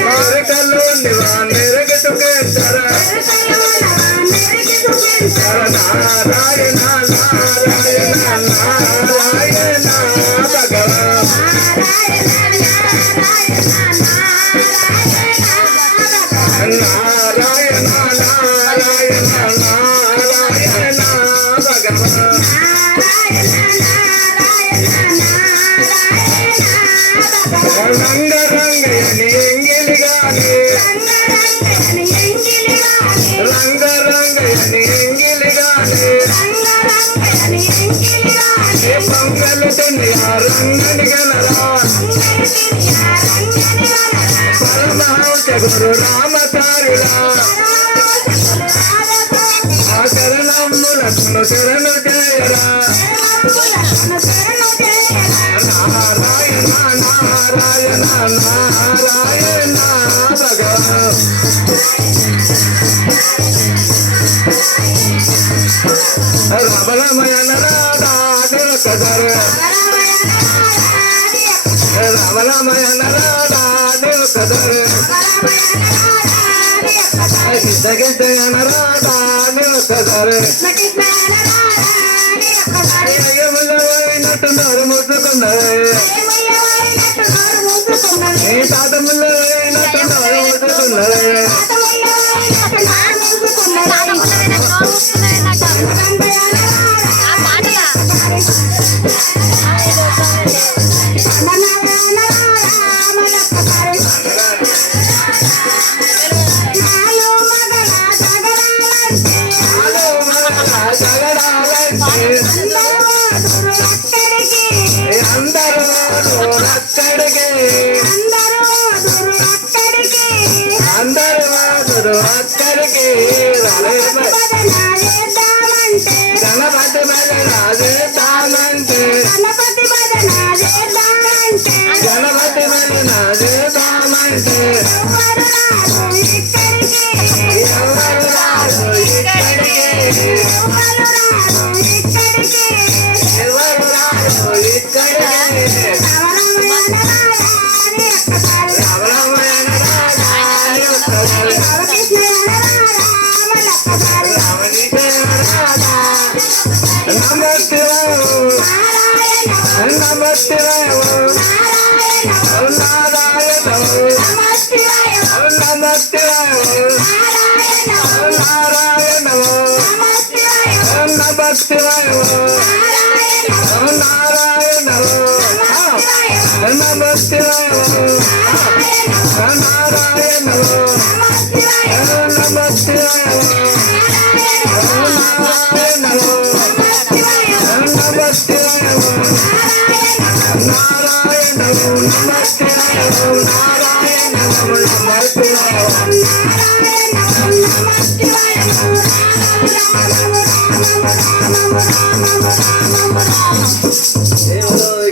కోరికలు మెరుగుతుకెంతరా నారాయణ నారాయణ నారాయణ భగవాన్ నారాయణ నారాయణ నారాయణ భగవాన్ రంగ రంగయని ఎంగిలిగానే రంగ రంగయని ఎంగిలిగానే పొంగలు దునియా రంగని గనరా పరమహంస గురు రామచారిలా ఆ శరణములను శరణు జయరా నారాయణ నారాయణ నారాయణ భగవాన్ రమణమయన రాధే కదర రమణమయన రాధే కదర గిద్దగిద్దయన రాధే కదర అయినట్టున్నారు ముట్టుకున్నారు ఏ తాతములు అయినట్టున్నారు ముట్టుకున్నారు అందరూ అక్కడికి అందరూ అక్కడికి గణపతి భజన చేద్దామంటే గణపతి భజన చేద్దామంటే ఎవరు రాదు ఇక్కడికి ఎవరు రాదు ఇక్కడికి రామరామాయణ నమస్తే నమస్తే నారాయణ నమస్తే నారాయణ నమస్తే నారాయణ నమస్తే నారాయణ నమస్తే నారాయణ నమస్తే నారాయణ నమస్తే